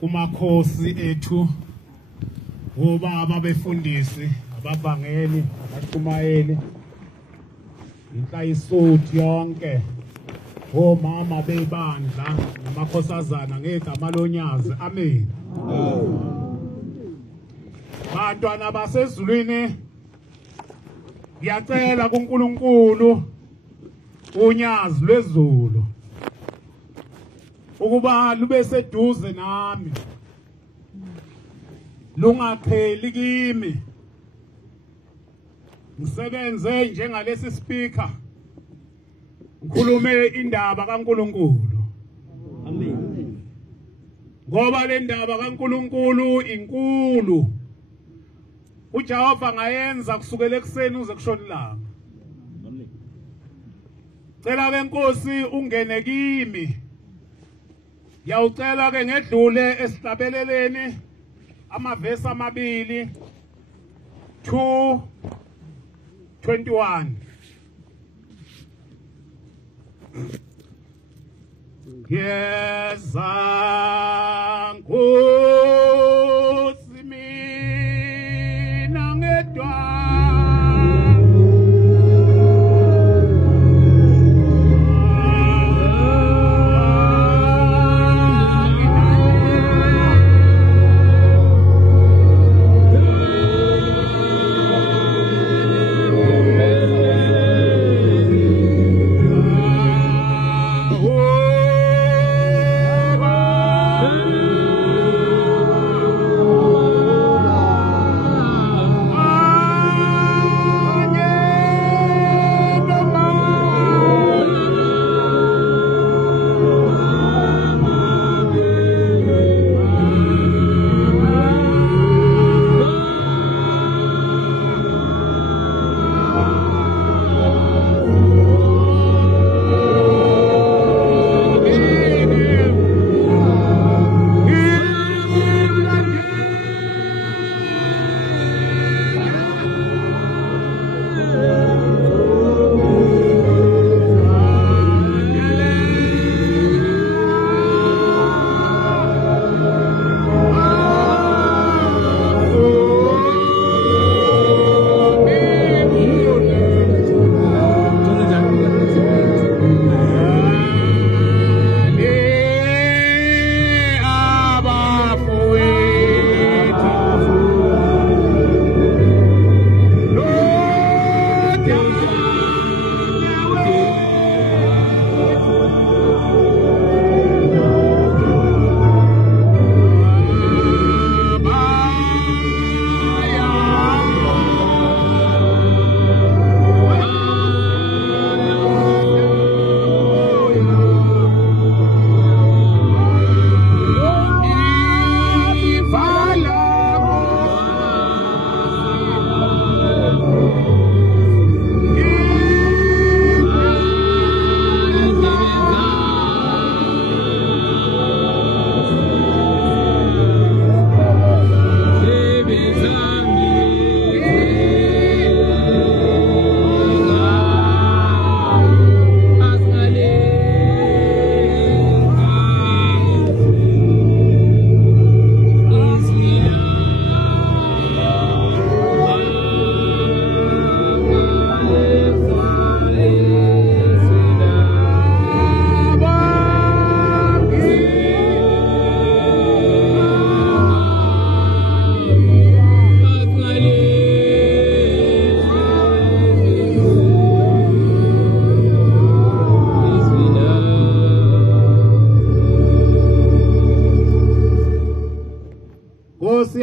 kumakhosi ethu obaba befundisi abavangeli abashumayeli inhlayisuthi yonke omama bebandla namakhosazana ngegama lonyazi amen. Bantwana basezulwini ngiyacela kuNkulunkulu unyazi lwezulu ukuba lube seduze nami lungaqheli kimi ngisebenze njengalesi speaker ngikhulume indaba kaNkulunkulu. Amen. Ngoba le ndaba kaNkulunkulu inkulu. uJehova ngayenza kusukela ekseni uze kushona ilanga. Amen. Cela ke Nkosi ungene kimi. Yawucela ke ngedlule esihlabeleleni amavesi amabili 2:21. Yeza Nkosi mina ngedwa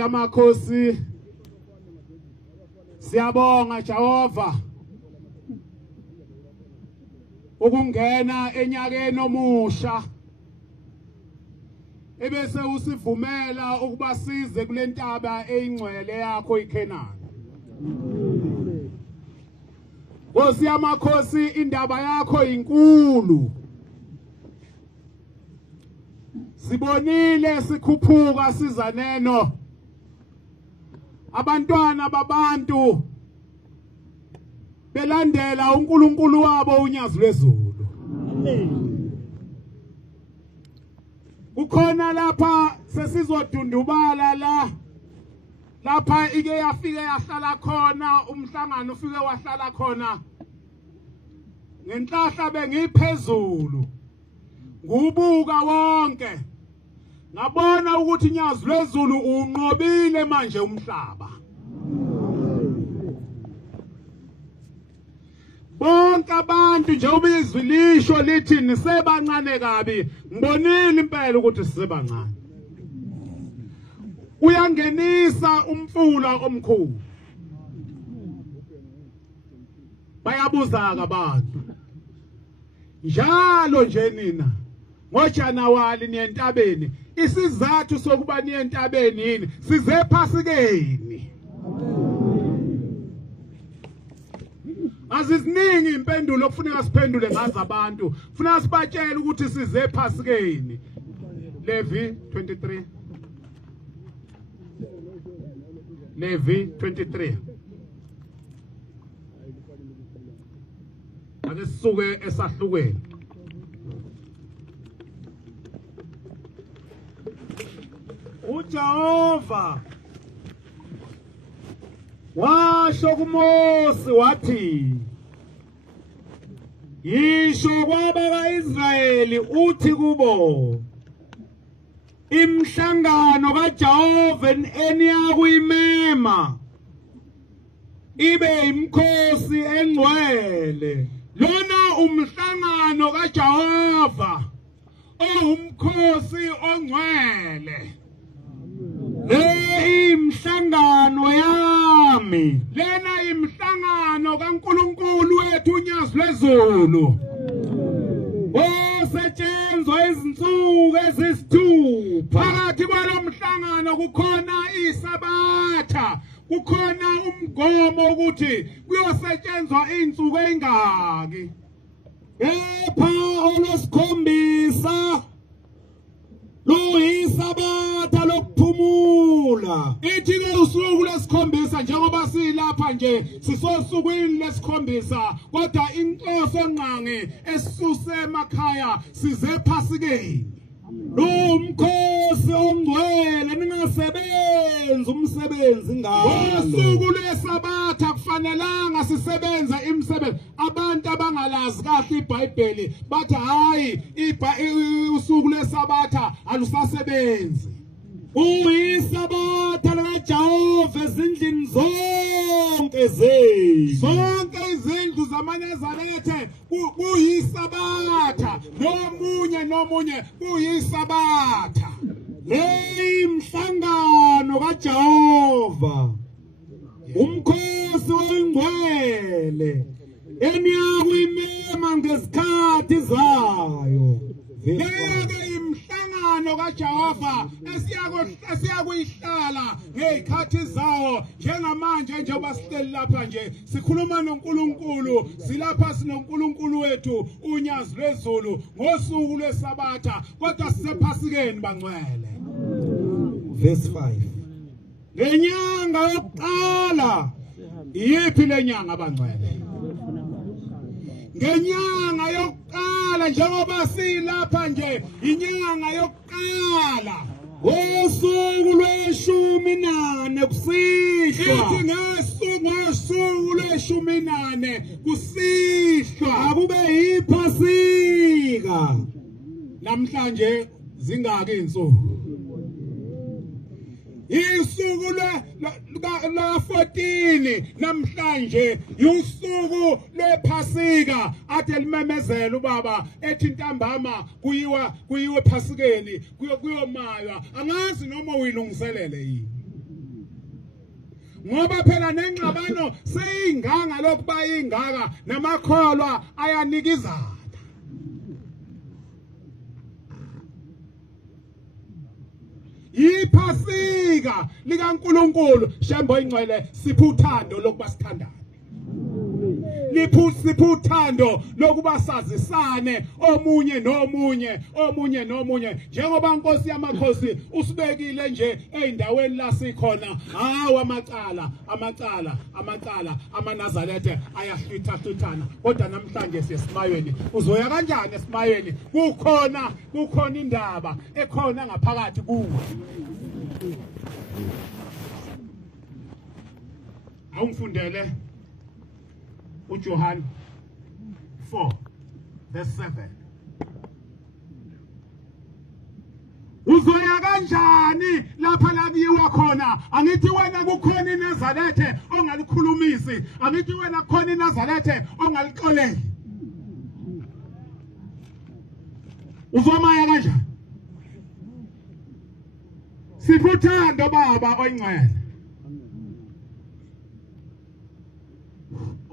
amakhosi siyabonga Jehova ukungena enyakeni omusha ebese usivumela ukuba size kule ntaba eyingcwele yakho eKhenana. Nkosi yamakhosi indaba yakho inkulu. Sibonile sikhuphuka sizaneno abantwana babantu belandela uNkulunkulu wabo unyazi lwezulu. Amen. Kukhona lapha sesizodundubala la lapha ike yafike yahlala khona umhlangano ufike wahlala khona ngenhlahla bengiphezulu ngubuka wonke ngabona ukuthi inyazi lwezulu unqobile manje umhlaba bonke abantu nje ubizwi lisho lithi nisebancane kabi ngibonile impela ukuthi sisebancane uyangenisa umfula omkhulu bayabuza abantu njalo nje nina ngoJanuwari niye entabeni isizathu sokuba niye entabeni yini size phasikeni aziziningi impendulo kufuneka siphendule ngazo abantu kufuneka sibatshele ukuthi size phasikeni Levi 23 Levi 23 ake sisuke esahlukweni uJehova washo kuMose wathi yisho kwabaka-Israyeli uthi kubo imhlangano kaJehova eniyakuyimema ibe imkhosi engcwele lona umhlangano kaJehova umkhosi ongcwele le imhlangano yami lena imhlangano kaNkulunkulu wethu unyazi lwezulu osetshenzwa izinsuku ezisithupha phakathi kwalomhlangano kukhona isabatha kukhona umgomo ukuthi kuyosetshenzwa izinsuku ezingaki kepha olwesikhombisa luyisabatha lokuphumula ithi ke usuku lesikhombisa njengoba silapha nje sisosukwini lesikhombisa kodwa inhloso ngqange esisuse emakhaya size phasikeni umkhosi ongcwele ningasebenzi umsebenzi ngalo usuku lwesabatha kufanelanga sisebenza imisebenzi abantu abangalazi kahle iBhayibheli bathi hayi usuku lwesabatha alusasebenzi uyisabatha likaJehova ezindlini zonke zethu zonke izindlu zamaNazaretha kuyisabatha nomunye kuyisabatha imhlangano kaJehova umkhosi wengcwele eniyakuyimema ngezikhathi zayo leke imhlangano kaJehova esiyakuyihlala ngezikhathi zawo njengamanje njengoba sihleli lapha nje sikhuluma noNkulunkulu silapha sinoNkulunkulu wethu unyazi lwezulu ngosuku lwesabatha kodwa sisephasikeni bangcwele verse 5 lenyanga yokuqala iyiphi lenyanga bangcwele ngenyanga yokuqala njengoba silapha nje inyanga yokuqala usuku lwe-14 kusihlwa ithi ngosuku lwe-14 kusihlwa akube yiphasika namhlanje zingaki insuku isuku la 14 namhlanje usuku lephasika ade limemezela ubaba ethi ntambama kuyiwe phasikeni kuyomaywa angazi noma uyilungiselele yini ngoba phela nengxabano seyinganga lokuba ingaka namakholwa ayanikizana iphasika likaNkulunkulu shembo ingcwele siphuthando lokuba sithandane liphuthando lokuba sazisane omunye nomunye njengoba Nkosi yamakhosi usibekile nje eindaweni la sikhona hawo amacala amaNazaretha ayahluthahlutana kodwa namhlanje siyesimayweni uzoya kanjani esimayweni kukhona indaba ekhona ngaphakathi kuwe awungifundele uJohn 4:7 uzoya kanjani lapha lakiwa khona angithi wena kukhona iNazaretha ongalikhulumisi angithi wena kukhona iNazaretha ongalixoleli uzomaya kanjani sifuthando baba oyingcwele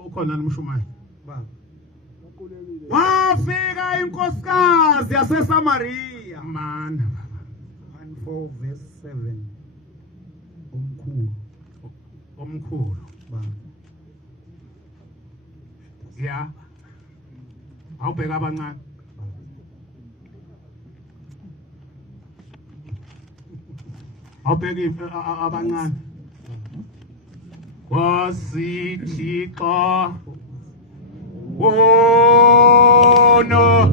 ukhona nomshumayo baba wafika inkosikazi yaseSamaria man 4:7 omkhulu baba ya awubheka abancane awubheka abancane wasithixo oh no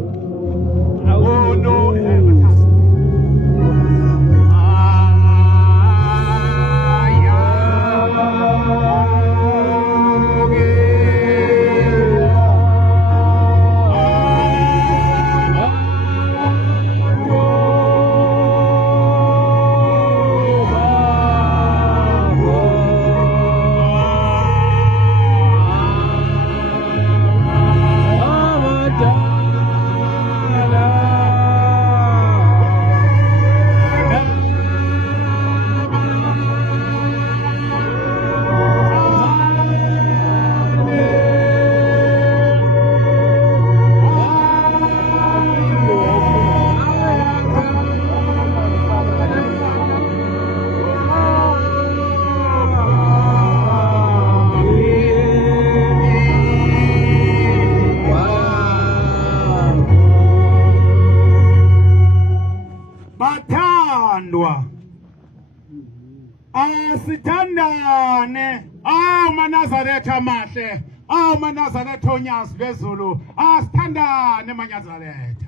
asithandane amanazareta mahle amanazareta onyazi bezulu asithandane manyazaretha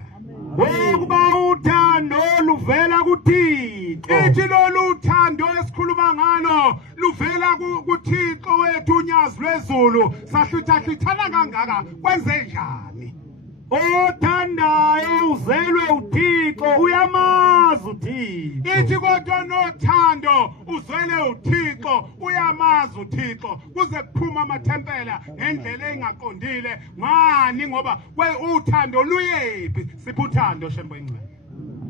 ukuba uthando luvela kuThixo ithi lolu uthando esikhuluma ngalo luvela kuThixo wethu unyazi lwezulu sahluthahlithana kangaka kwenze njani othandayo uzelwe uThixo uyamazi uThixo ithi kodwa nothando uzelwe uThixo uyamazi uThixo kuze kuphuma amathempela ngendlela engaqondile ngani ngoba uthando luyephi siphuthando shembo ingcwele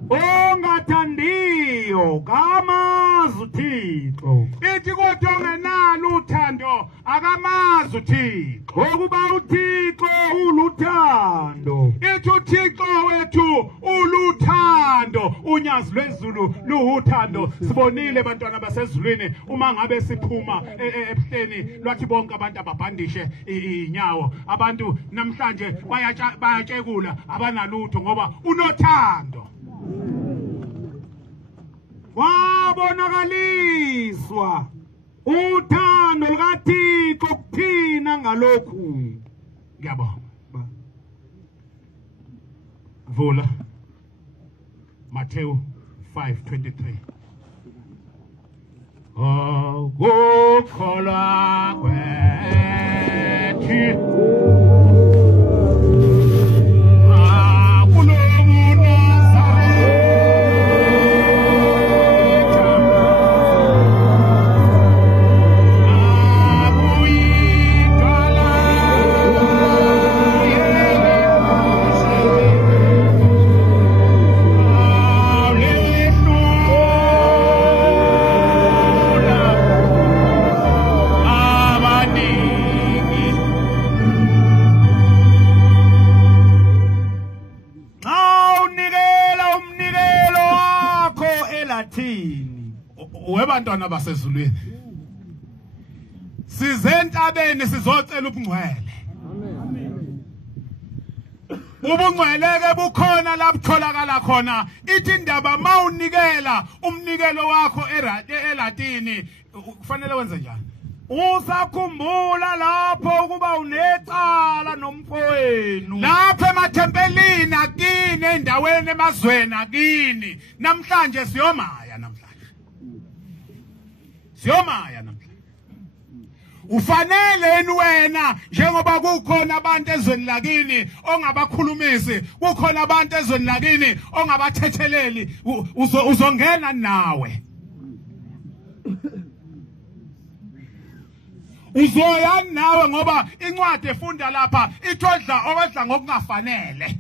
ongathandiyo kamazi uThixo ithi kodwa ongenalo uthando akamazi uThixo ukuba uThixo uluthando ithi uThixo wethu uluthando unyazi lwezulu luuthando sibonile bantwana basezulwini uma ngabe siphuma ebuhleni lwathi bonke abantu ababhandishe inyawo abantu namhlanje bayatshekula abanalutho ngoba unothando wabonakaliswa uthando lukaThixo kuthina ngalokhu ngiyabonga vula Matthew 5:23 ukukholwa kwethu webantwana basezulwini sizentabeni sizocela ubungcwele ubungcweleke bukhona la butholakala khona ithi indaba mawunikela umnikelo wakho elatini kufanele wenze njani usakhumbula lapho ukuba unecala nomfowenu lapho emathempelini akini endaweni emazweni akini namhlanje siyomaya ufanele wena njengoba kukhona abantu ezweni lakini ongabakhulumisi kukhona abantu ezweni lakini ongabathetheleli uzongena nawe uzoya nawe ngoba incwadi efunda lapha ithodla okwedla ngokungafanele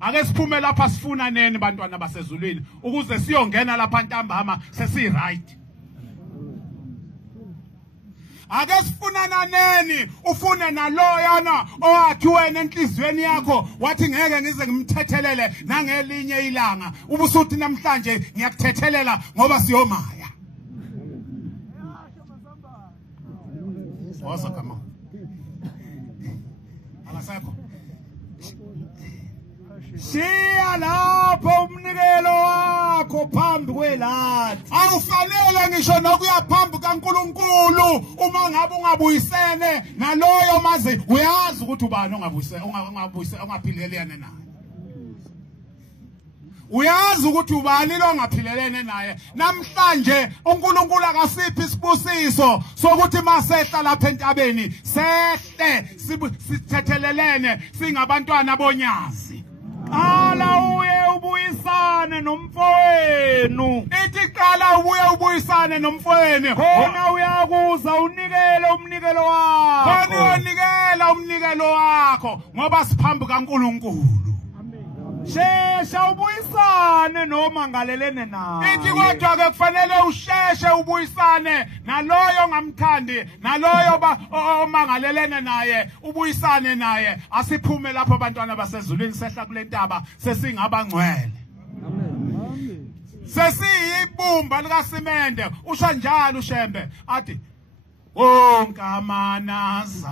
ake siphume lapha sifuna neni bantwana basezulwini ukuze siyongena lapha ntambama sesi right ake sifunana neni ufune naloyana owathi wena enhlizweni yakho wathi ngeke ngize ngimthethelele nangelinye ilanga ubusuthi namhlanje ngiyakuthethelela ngoba siyomaya waza kama alasekho siya lapho umnikelo wakho phambi kwelathi awufanele ngisho nokuya phambi kaNkulunkulu uma ngabe ungabuyisene naloyo maze uyazi ukuthi ubani ongaphilelene naye uyazi ukuthi ubani lo ongaphilelene naye namhlanje uNkulunkulu akasiphi isibusiso sokuthi masehla lapha entabeni sehle sithethelelene singabantwana bonyazi qala uye ubuyisane nomfowenu ithi qala uye ubuyisane nomfowenu khona uyakuza unikele umnikelo wakho khona unikela umnikelo wakho ngoba siphambi kaNkulunkulu shesha ubuyisane noma ngalelene nawe ithi kodwa ke kufanele usheshe ubuyisane naloyo ongamthandi naloyo omangalelene naye ubuyisane naye asiphume lapho abantwana basezulwini sehla kule ntaba sesingabangcwele amen sesiyibumba likasimende usho njalo uShembe athi wonke amanazare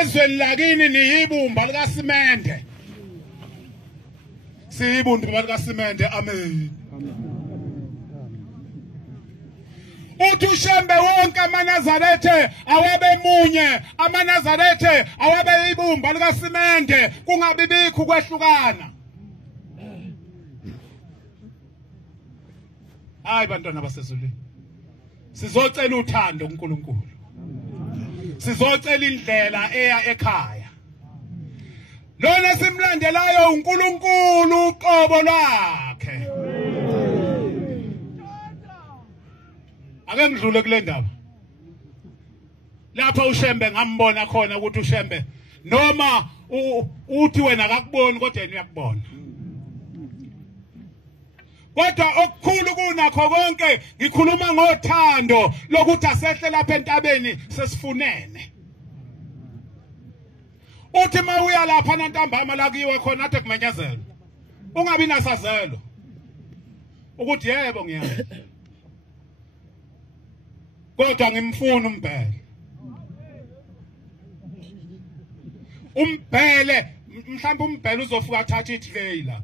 ezweni lakini niyibumba likasimende siyibumba likasimende amen uthi uShembe wonke amaNazarethe awabe munye amaNazarethe awabe ibumba likasimende kungabibikho kwehlukana hayi bantwana basezulwini sizocela uthando kuNkulunkulu sizocela indlela eya ekhaya lona simlandelayo uNkulunkulu uqobo lwakhe ake ngidlule kule ndaba lapha uShembe ngambona khona ukuthi uShembe noma uthi wena akakuboni kodwa yena uyakubona kodwa okukhulu kunakho konke ngikhuluma ngothando lokuthi asehle lapha entabeni sesifunene. Uthi mawuya lapha nantambama la kuyiwe khona ade kumenyezelo. Ungabi nasazelo. Ukuthi yebo ngiyazi. Kodwa ngimfuna umbhele. Umbhele mhlawumbe umbhele uzofika athathe itray la.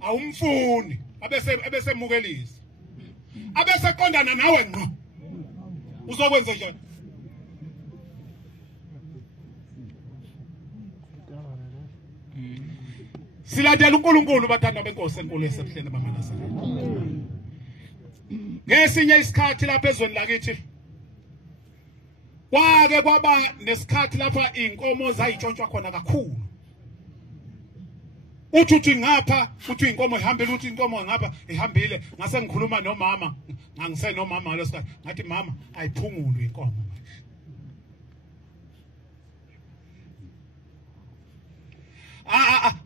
Awumfuni abese mukelisa. Abese qondana nawe ngqo. Uzokwenza njani? Silandela uNkulunkulu bathandwa benkosi enkulu esebuhleni bamaNazaretha. Ngesinye isikhathi lapha ezweni lakithi kwake kwaba nesikhathi lapha inkomo zayitshontshwa khona kakhulu. Uthi ngapha uthi inkomo ihambile uthi inkomo ngapha ihambile ngase ngikhuluma nomama ngangisenomama lesikhathi ngathi mama ayiphungulwe inkomo manje.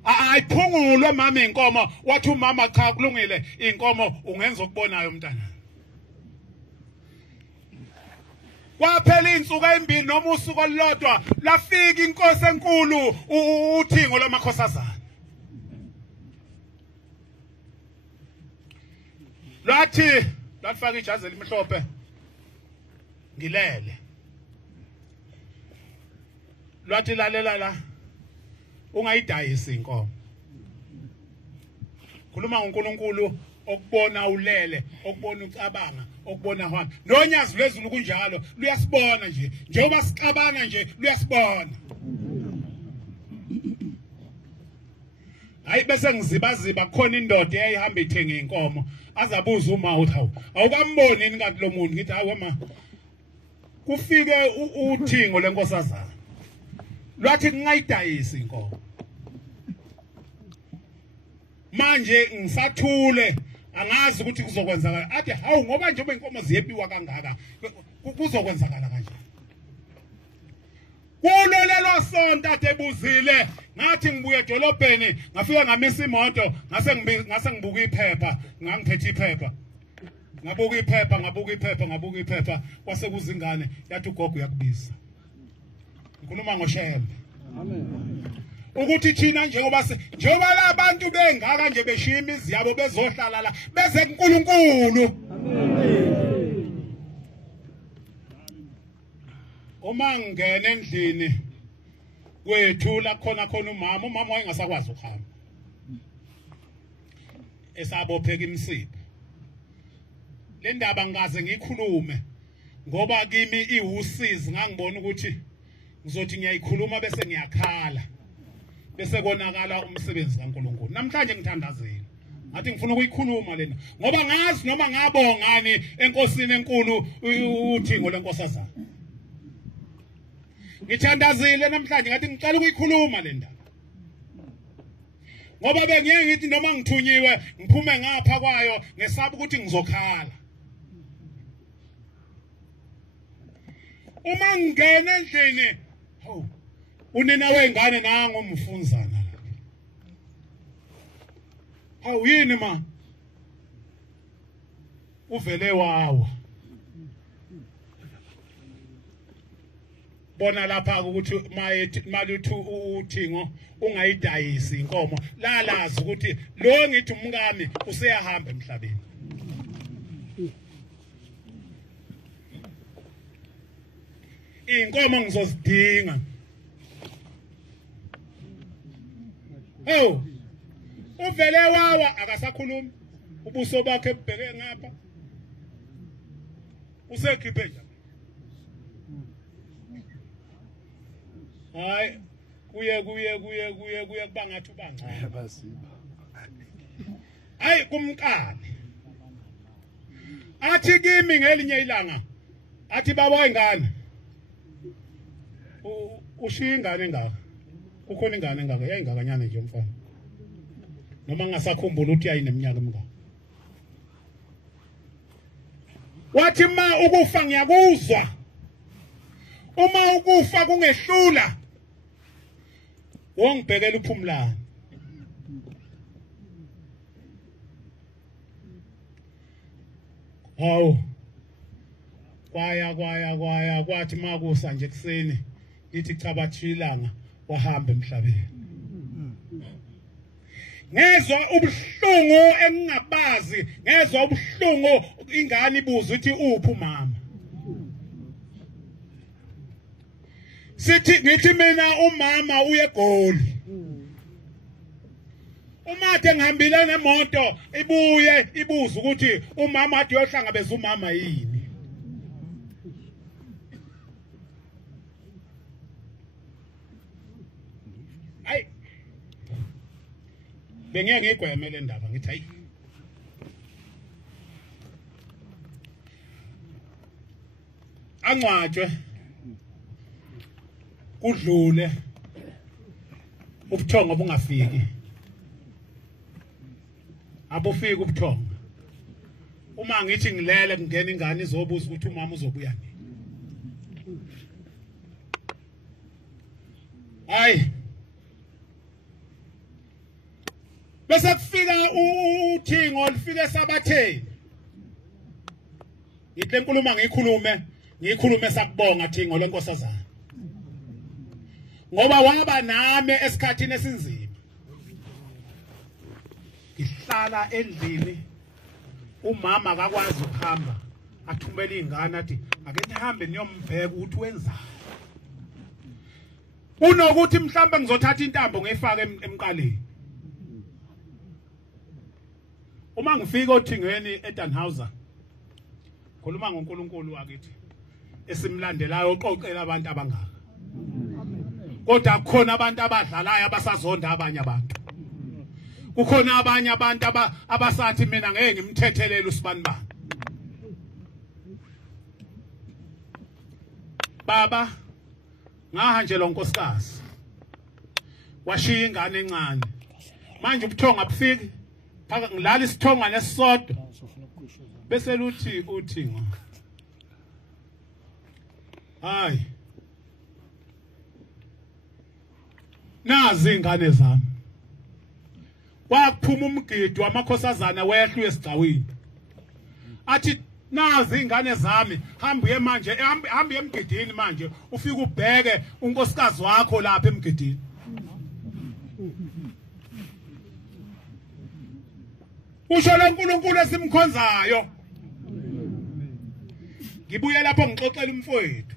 Ayiphungulwe mama inkomo wathi umama cha kulungile inkomo ungenza ukubonayo umntana. Kwaphela insuku ezimbili noma usuku olulodwa lafika inkosi enkulu uthingo lwamakhosazana. Lafaka ijazi elimhlophe ngilele. Lwathi lalela la ungayidayisi inkomo. Khuluma ngoNkulunkulu okubona ulele, okubona ucabanga, okubona hwana. Nonyazi lwezulu kunjalo, luyasibona nje. Njengoba sicabanga nje, luyasibona. Hayi bese ngizibaziba khona indoda eyayihamba ithenga inkomo, azabuza uma uthi hawu, awukamboni yini kanti lo muntu ngithi hawu ma kufike uthingo lenkosazana. Lwathi ngingayidayisi inkomo. Manje ngisathule angazi ukuthi kuzokwenzakala. Athi hawu ngoba nje inkomo ziyebiwa kangaka kuzokwenzakala kanjani. Kulolelo sonto ade buzile ngathi ngibuye edolobheni ngafika ngamisa imoto ngase ngibuka iphepha ngangiphethe iphepha. Ngabuka iphepha kwase kuzingane yathi ugogo uyakubiza. Ngikhuluma ngoShembe. Amen. Ukuthi thina njengoba labantu bengaka nje beshiya imizi yabo bezohlala la beze kuNkulunkulu. Amen. Uma ngene endlini kwethu la khona umama wayengasakwazi ukuhamba. Esabopheka imsipho. Le ndaba ngaze ngikhulume ngoba kimi iwusizi ngangibona ukuthi ngizothi ngiyayikhuluma bese ngiyakhala. Bese konakala umsebenzi kaNkulunkulu. Namhlanje ngithandazile. Ngathi ngifuna ukuyikhuluma lena ngoba ngazi noma ngabongani enkosini enkulu uthingo lenkosazana. Ngithandazile namhlanje ngathi ngicela ukuyikhuluma le ndaba. Ngoba bengiye ngithi noma ngithunyiwe ngiphume ngapha kwayo ngesaba ukuthi ngizokhala. Uma ngene endlini unina wengane nangu umfunzana. Hawu yini ma? Uvele wawa. Bona lapha ukuthi malithu uthingo ungayidayisi inkomo. Lalazi ukuthi lo ngithi umngami useyahamba emhlabeni. Inkomo ngizozidinga. Uvele wawa akasakhulumi. Ubuso bakhe bubheke ngapha. Usekhiphe nje. Hayi kuye kuba ngathi ubangcono. Basiba. Hayi kumqali. Athi kimi ngelinye ilanga. Athi baba ingane. Ushiya ingane engaka. Kukhona ingane engaka, yayingakanyana nje mfana. Noma ngingasakhumbula ukuthi yayineminyaka emingaka. Wathi ma ukufa ngiyakuzwa. Uma ukufa kungehlula. Wongibhekela uphumlana. hawu kwaya kwathi makusa nje kuseni lithi cha bathilanga wahamba emhlabeni. Ngezwa ubuhlungu engingabazi, ngezwa ubuhlungu ingane ibuza ukuthi uphi umama. Ngithi mina umama uye eGoli. Umathe ngihambile nemoto ibuye ibuza ukuthi umama athi uyohlangabeza umama yini. Hayi. Bengeke ngigweme le ndaba ngithi hayi. Angcwatshwe kudlule ubuthongo bungafiki. Abufiki ubuthongo. Uma ngithi ngilele ngene ingane izobuza ukuthi umama uzobuya nini. Hayi. Bese kufika uthingo lifike esabatheni. Yithi lenkulumo ngiyikhulume sakubonga thingo lenkosazana. Ngoba waba nami esikhathini esinzima. Ngihlala endlini umama akakwazi ukuhamba athumela ingane athi ake nihambe niyombheka ukuthi wenzani. Unokuthi mhlambe ngizothatha intambo ngiyifake emqaleni. Uma ngifika othingweni eDanhauser khuluma ngoNkulunkulu wakithi esimlandelayo oqoqela abantu abangaka. Kodwa kukhona abantu abadlalayo abasazonda abanye abantu. Kukhona abanye abantu abasathi mina ngeke ngimthethelele usibanibani. Baba ngahanjelwa unkosikazi. Washiya ingane encane. Manje ubuthongo abufiki. Phaka ngilala isithonga nesisodwa. Bese luthi uthingo. Hayi. Nazi ingane zami. Wakuphuma umgidi wamakhosazana wehlu esigcawini. Athi nazi ingane zami hamba uye manje hamba emgidini manje ufike ubheke unkosikazi wakho lapha emgidini. Usho lo uNkulunkulu esimkhonzayo. Ngibuye lapho ngixoxela umfowethu.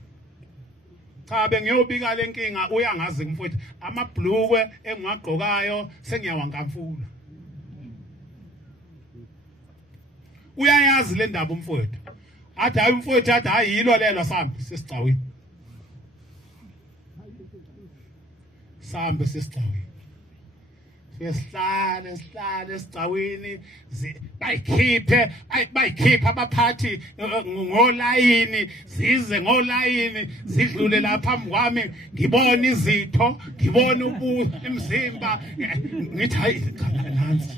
Cha bengiyobika lenkinga uyangazi mfowethu amabhlukwe engwagqokayo sengiyawankamfula. Uyayazi le ndaba umfowethu. Athi hayi umfowethu athi hayi yilo lelo sambe sesicawini. Sambe sesicawini. Sihlale esicawini bayikhipha abaphathi ngolayini zize ngolayini zidlule lapha phambi kwami ngibona izitho ngibona imizimba ngithi hayi nansi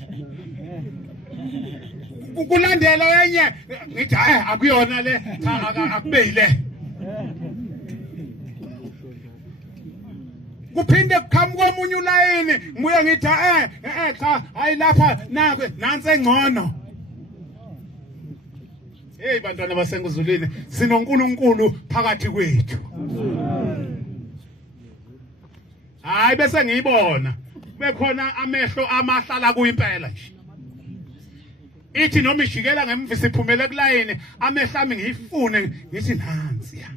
ukulandela yenye ngithi hayi akuyona le akubeyile. Kuphinde kuqhamuka omunye ulayini ngibuye ngithi cha hayi lapha nansi engcono. Hey bantwana basenguzulwini sinoNkulunkulu phakathi kwethu. Hayi bese ngiyibona bekhona amehlo amahlala kuyimpela nje. Ithi noma ijikela ngemva siphumele kulayini amehlo ami ngiyifune ngithi nansi ya.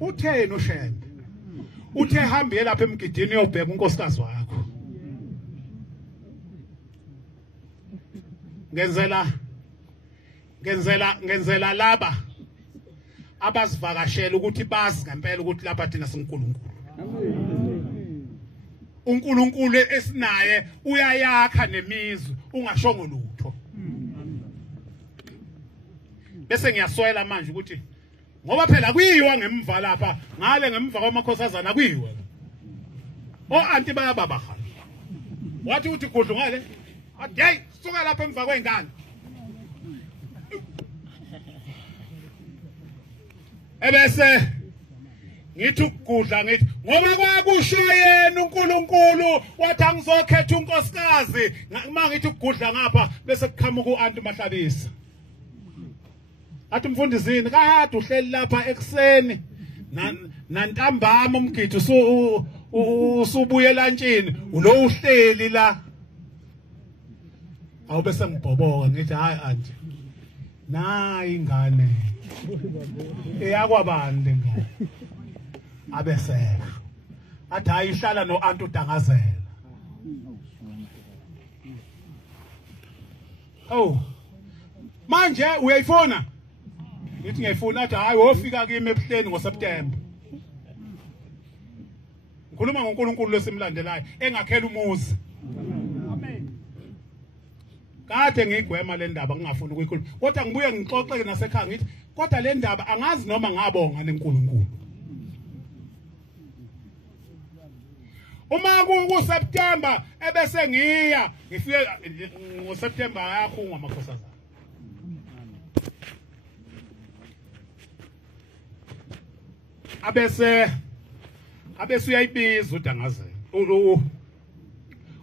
Utheni uShembe? Uthe hambile lapha emgidini uyobheka unkosikazi wakho. Ngenzela laba abasivakashela ukuthi bazi ngempela ukuthi lapha thina siNkulunkulu. uNkulunkulu esinaye uyayakha nemizwe ungashongo lutho. Bese ngiyaswela manje ukuthi ngoba phela kuyiwa ngemva lapha ngale ngemva kwamakhosazana kuyiwa. Anti bayababaha. Wathi uthi gudlu ngale. Athi hey suka lapha emva kwengane. Ebese ngithi ukugudla ngithi ngoba kwakusho yena uNkulunkulu wathi angizokhetha unkosikazi mangithi ukugudla ngapha bese kuqhamuka uAnti Mahlabisa. athi Mfundisini kade uhleli lapha ekseni nantambama umgidi usubuye lantshini ulo uhleli la awube sengibhoboka ngithi hayi anti nayi ingane eyakwabani lengane abeseka athi hayi ihlala no anti uDangazela. Oh manje uyayifona ngithi ngiyayifuna athi hayi wofika kimi ebuhleni ngoSeptember ngikhuluma ngoNkulunkulu lesimlandelayo engakhela umuzi. Amen. Kade ngigwema le ndaba ngingafuni ukuyikhuluma kodwa ngibuye ngixoxe nasekhaya ngithi kodwa le ndaba angazi noma ngabonga neNkulunkulu. Uma kuSeptember ebese ngiya ngifike ngoSeptember ayakhunga amakhosazana. Abese uyayibiza uDangazela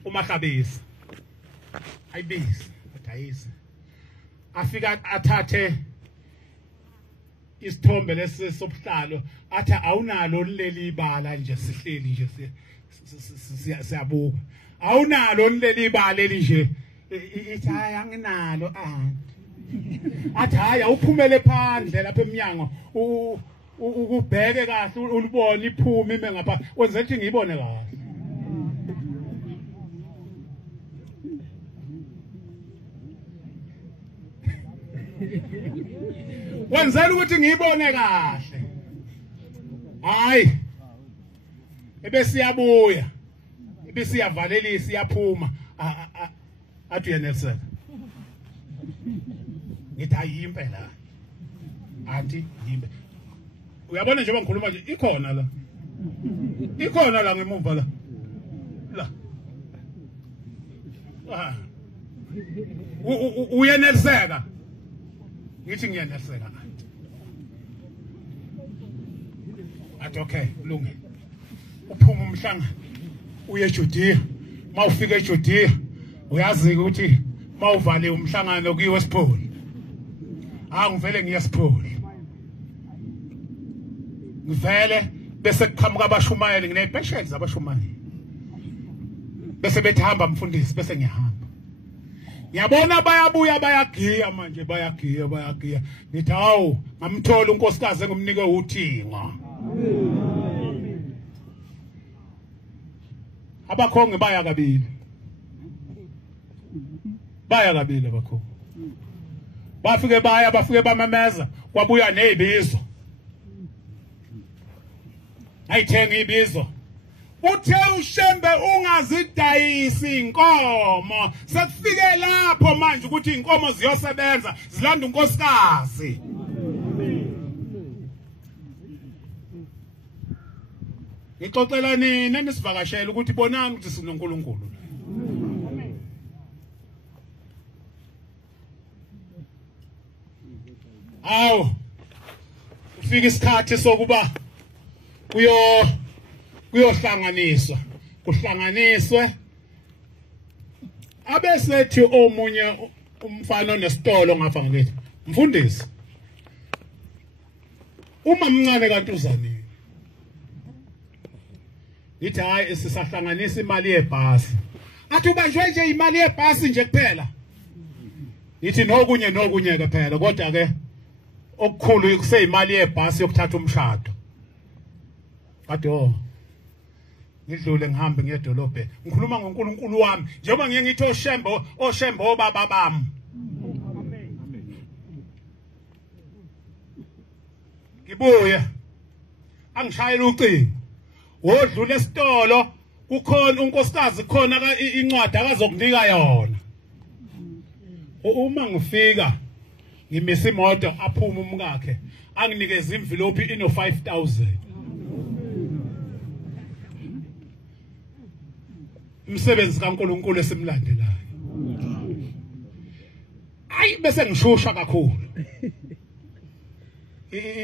uMahlabisa ayibiza udayisa afika athathe isithombe lesobuhlalo athi awunalo leli bala nje sihleli nje siyabuka awunalo leli bala nje ithi hayi anginalo athi hayi uphumele phandle lapha eminyango ukubheke kahle ulibone iphume ime ngapha wenza ukuthi ngiyibone kahle. Wenzela ukuthi ngiyibone kahle. Hayi ebesiyabuya ebesiyavalelisa iyaphuma athi uyeneliseka ngithi ayimpe la anti yimpe. Uyabona njengoba ngikhuluma nje ikhona la ngemuva la uyeneliseka ngithi ngiyeneliseka athi okay kulungile uphuma umhlanga uye eJudiya mawufika eJudiya uyazi ukuthi mawuvale umhlangano kuyiwe esipholi ngivele ngiye esipholi ngivele bese kuqhamuka abashumayeli nginezipesheli zabashumayeli bese bethi hamba Mfundisi bese ngiyahamba ngiyabona bayabuya bayagiya manje bayagiya ngithi hawu ngamthola unkosikazi engumnike uthinga abakhongi baya kabili abakhongi bafike bamemeza kwabuya nezibizo ayithenga ibizo uthe ushembe ungazidayisi inkomo sekufike lapho manje ukuthi inkomo ziyosebenza zilanda unkosikazi. Ngixoxela nina nisivakashela ukuthi bonani ukuthi sinoNkulunkulu. Awu ufika isikhathi sokuba kuyohlanganiswa kuhlanganiswe abesethi omunye umfana onesitolo ngafa ngithi Mfundisi uma mncane kanti uzanini nithi hayi sisahlanganisa imali yebhasi athi ubanjwe nje imali yebhasi nje kuphela nithi nokunye ke phela kodwa ke okukhulu kuseyimali yebhasi yokuthatha umshado kade ngidlule ngihambe ngedolobhe ngikhuluma ngoNkulunkulu wami njengoba ngiye ngithi oshembe obaba bami. Ngibuye angishayela ucingo wodlula esitolo kukhona unkosikazi khona incwadi akazokunika yona uma ngifika ngimisa imoto aphuma umkakhe anginikeza envelope ino 5,000 umsebenzi kaNkulunkulu esimlandelayo. Ayi bese ngishusha kakhulu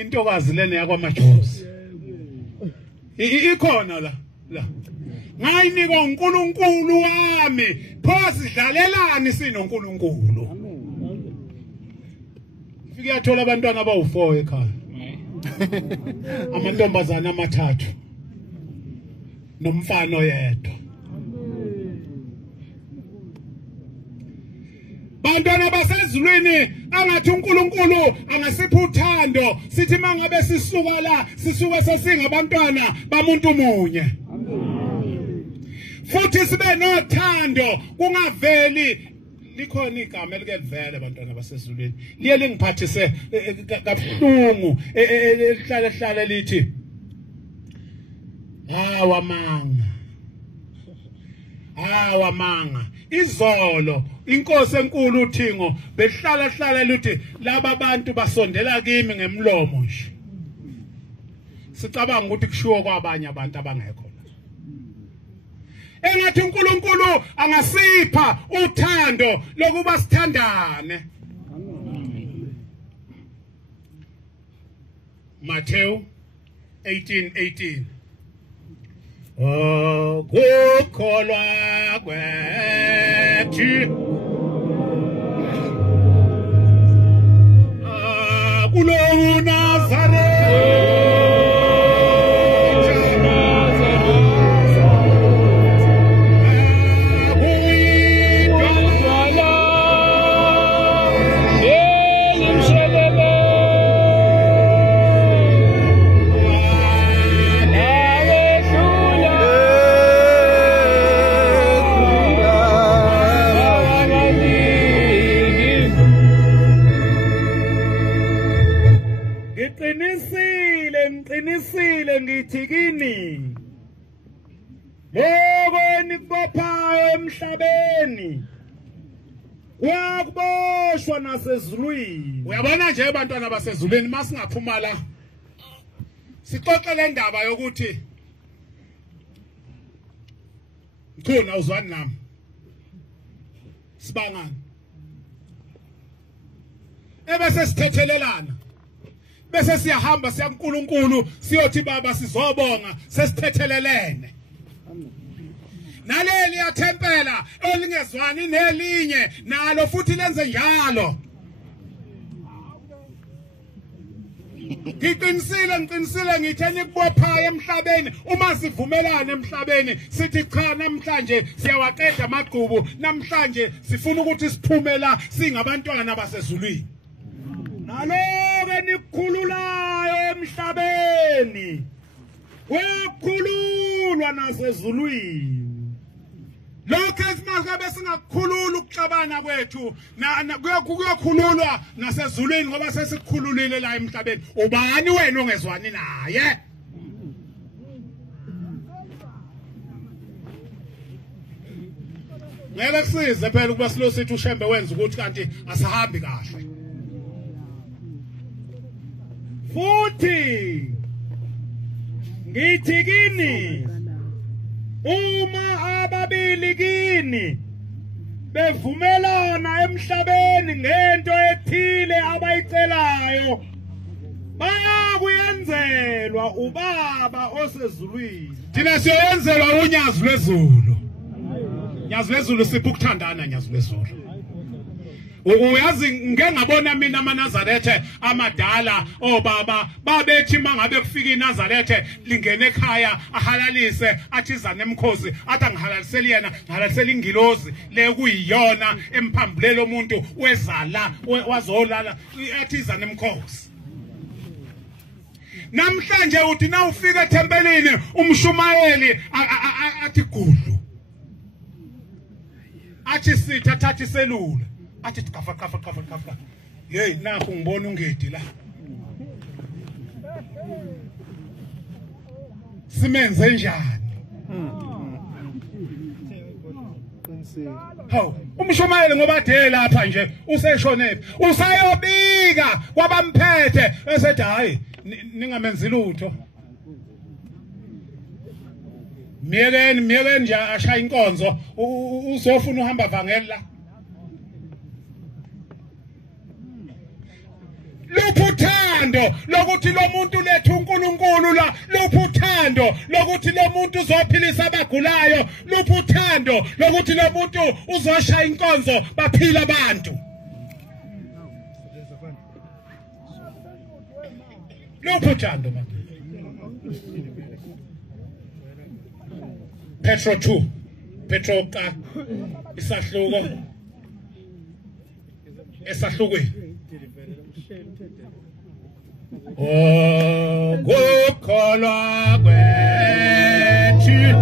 intokazi lena yakwamajosi ikhona la ngayinika uNkulunkulu wami pho sidlalelani sinoNkulunkulu Ufike yathola abantwana abawu4 ekhaya. Amantombazana amathathu. Nomfana oyedwa. Bantwana basezulwini angathi uNkulunkulu angasipha uthando sithi mangabe sisuka la sisuke sesingabantwana bamuntu munye. Futhi sibe nothando kungaveli likhona igama elikevele bantwana basezulwini liye lingiphathise kabuhlungu elihlala lithi awamanga izolo inkosi enkulu uThingo behlala luthi laba bantu basondela kimi ngemlomo nje sicabanga ukuthi kushiwo kwabanye abantu abangekho engathi uNkulunkulu angasipha uthando lokuba sithandane. Matthew 18:18 kukholwa kwethu kulo Nazareth ngiqinisile ngithi kini lokho nikubophayo emhlabeni kuyakuboshwa nasezulwini. Uyabona nje abantwana basezulwini masingaphuma la sixoxe le ndaba yokuthi Mchunu awuzwani nami sibangani ebese sithethelelana bese siyahamba siya kuNkulunkulu siyothi baba sizobonga sesithethelelene naleli yathempela elingezwani nelinye nalo futhi lenze njalo. Ngiqinisile ngitheni kubophayo emhlabeni uma sivumelana emhlabeni sithi cha namhlanje siyawaqeda amagqubu namhlanje sifuna ukuthi siphume la singabantwana basezulwini naloke nikukhululayo emhlabeni kuyakhululwa nasezulwini. Lokho esimakabe singakukhulula ukuxabana kwethu kuyakhululwa nasezulwini ngoba sesikhululile la emhlabeni. Ubani wena ongezwani naye? Ngeke kusize phela ukuba silo sithi ushembe wenza ukuthi kanti asihambi kahle. Futhi ngithi kini uma ababili kini bevumelana emhlabeni ngento ethile abayicelayo bayakuyenzelwa ubaba osezulwini. Thina siyenzelwa unyazi lwezulu. Nyazi lwezulu sipha ukuthandana nyazi lwezulu. Uyazi ngeke ngabona mina amaNazarethe amadala obaba babethi mangabe kufika iNazarethe lingene ekhaya ahalalise athi izana emkhosi athi angihalaliseli yena ngihalaliseli ingilozi le kuyiyona emphambulelo umuntu wezala wazolala athi izana emkhosi. Namhlanje uthi na ufika ethempelini umshumayeli athi gudlu athi sitha thathi selula athi kafa hey nakho ngibona ungedi la simenze njani hawu umshumayeli ngoba ade lapha nje useshonephi usayobika kwabamphethe esethi hayi ningamenzi lutho miyekeni nje ashaya inkonzo uzofuna uhamba vangeli la. Luputhando lokuthi lo muntu lethu uNkulunkulu la luputhando lokuthi lo muntu uzophilisa abagulayo luputhando lokuthi lo muntu uzoshaya inkonzo baphila abantu. Luphi uthando manje? Petro 2. Petro ka isahluko esahlukweni. Oh, gukholwa kwethi.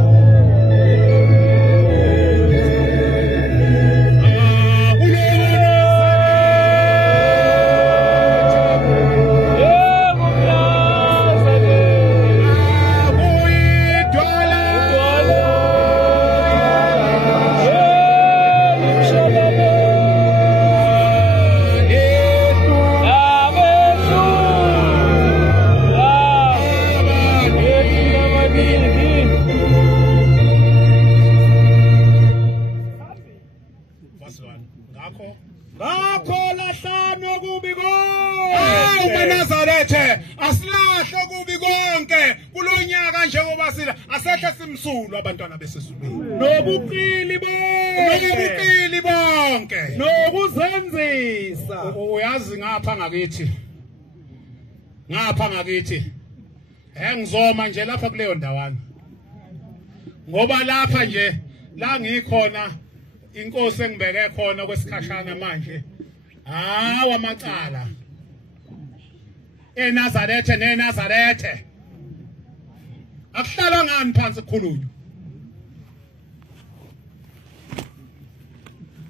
Abantwana besizulwini nobuqili bonke nokuzenzisa. Uyazi ngapha ngakithi ngizoma nje lapha kuleyo ndawana ngoba lapha nje la ngikhona inkosi engibeke khona kwesikhashana manje amacala eNazarethe akuhlala ngani phansi kukhulunywa.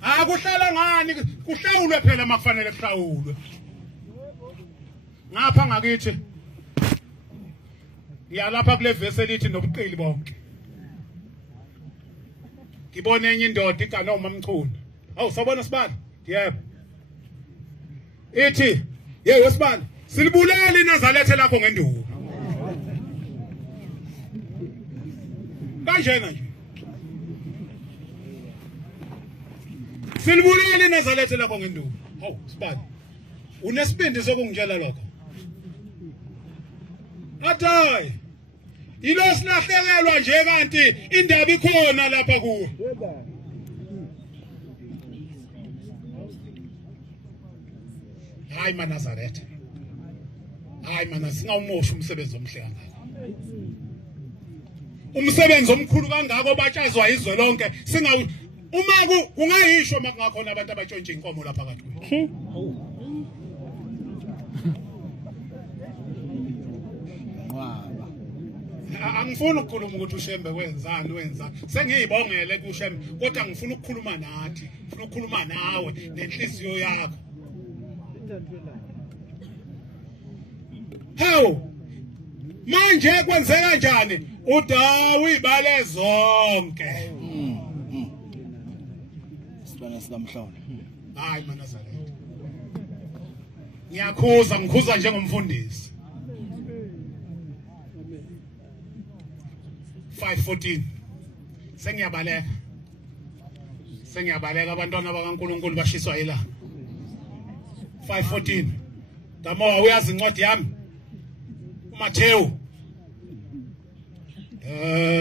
Akuhlala ngani kuhlawulwe phela makufanele kuhlawulwe. Ngapha ngakithi ngiyalapha kule verse elithi nobuqili bonke. Ngibona enye indoda ikanoma Mchunu. Hawu sabona sibani? Yebo. Ithi yebo sibani silibulala iNazarethe lakho ngenduku. Kanjena nje. Silibulele iNazarethe lakho ngenduku. Hawu sibani. Unesibindi sokungitshela lokho. Athayi. Ilo silahlekelwa nje kanti indaba ikhona lapha kuwe. Hayi maNazarethe. Hayi mana singawumosha umsebenzi omhle kangaka. Umsebenzi omkhulu kangaka obatshazwa izwe lonke singa uma kungayisho makungakhona abantu abatshontshe inkomo lapha phakathi kwethu. Angifuni ukukhuluma ukuthi uShembe wenza sengiyibongele kuShembe kodwa ngifuna ukukhuluma nathi ngifuna ukukhuluma nawe nenhliziyo yakho. Hawu manje kwenzeka kanjani uDawu ibale zonke sibana sikamhlawumbe. Hayi maNazarethe ngikhuza njengomfundisi. 5:14 sengiyabaleka abantwana bakaNkulunkulu bashiswa yilanga. 5:14 Damowa uyazi incwadi yami uMathewu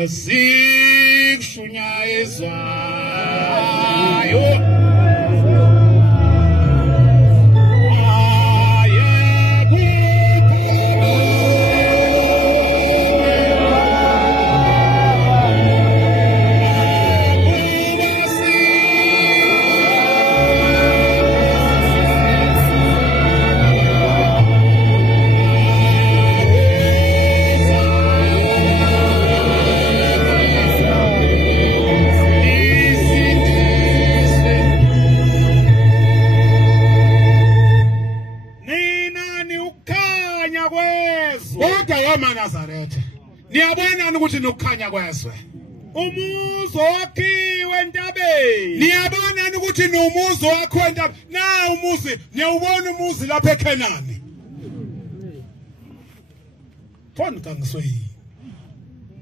sikushunyayezwayo Nazarethe niyabona ukuthi nokukhanya kwezwe umuzo wakhiwe entabeni. Niyabona ukuthi nomuzo wakhiwe entabeni. Na umuzi niyawubona umuzi lapha eKhenana. Khona kangisweyi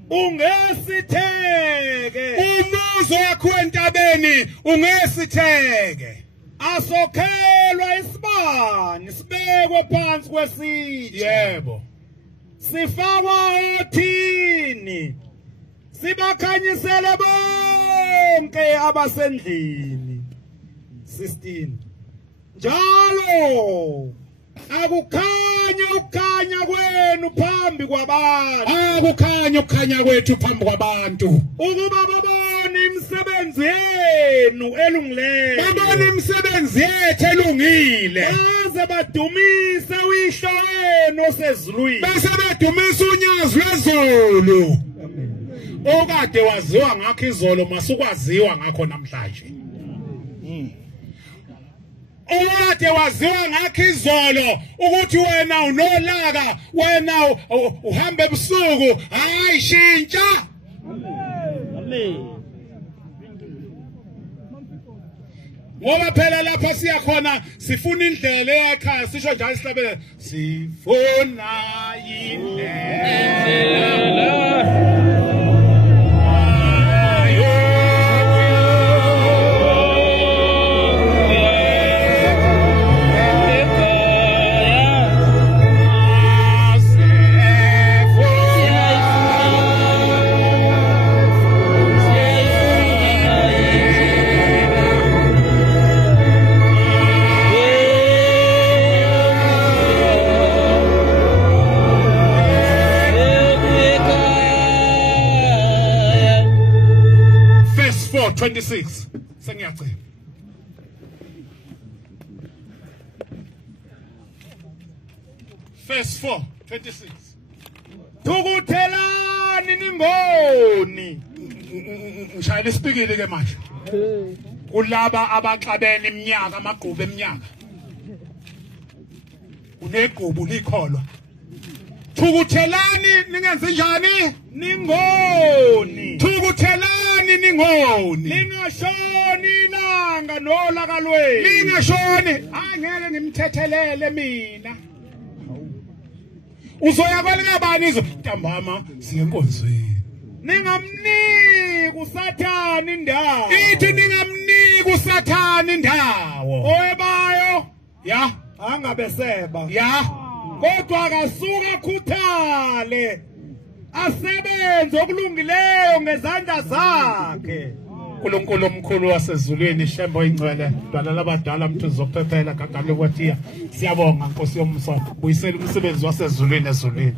ungesitheke umuzo wakhiwe entabeni ungesitheke. Asokhelwa isibani sibekwe phansi kwesitsha. Yebo. Sifakwa othini sibakhanyisele bonke abasendlini. 16 njalo Akukhanya ukukhanya kwenu phambi kwabantu. Akukhanya ukukhanya kwethu phambi kwabantu. Ukuba babone imisebenzi yenu elungileyo. Babone imisebenzi yethu elungile. Baze badumise uyihlo wenu osezulwini. Bese badumisa unyazi lwezulu. Okade waziwa ngakho izolo masukwaziwa ngakho namhlanje. Okade waziwa ngakho izolo ukuthi wena unolaka, wena uhamba ebusuku, hayi shintsha. Amen. Ngoba phela lapha siyakhona sifuna indlela eyakhaya sisho njalo isihlabele sifuna indlela. Verse 4:26. Sengiyacela. Verse 4:26. Thukuthelani ningoni. Ngishayela isipikile ke manje. Kulaba abaxabene iminyaka amagqubu eminyaka. Unegqubu likholwa. Thukuthelani ningenze njani? Ningoni. Thukuthelani ningoni. Lingashoni ilanga nolaka lwenu. Lingashoni. Angeke ngimthethelele mina. Uzoya kwelingabani izo ntambama siyenkonzweni. Ningamniki uSathane indawo. Ithi ningamniki uSathane indawo. Oyebayo ya angabeseba ya kodwa akasuka khuthale asebenze okulungileyo ngezandla zakhe. uNkulunkulu omkhulu wasezulwini ishembo ingcwele dwala labadala mthuzo ophephela gagalo kwethiya siyabonga Nkosi yomso buyisela umsebenzi wasezulwini ezulwini.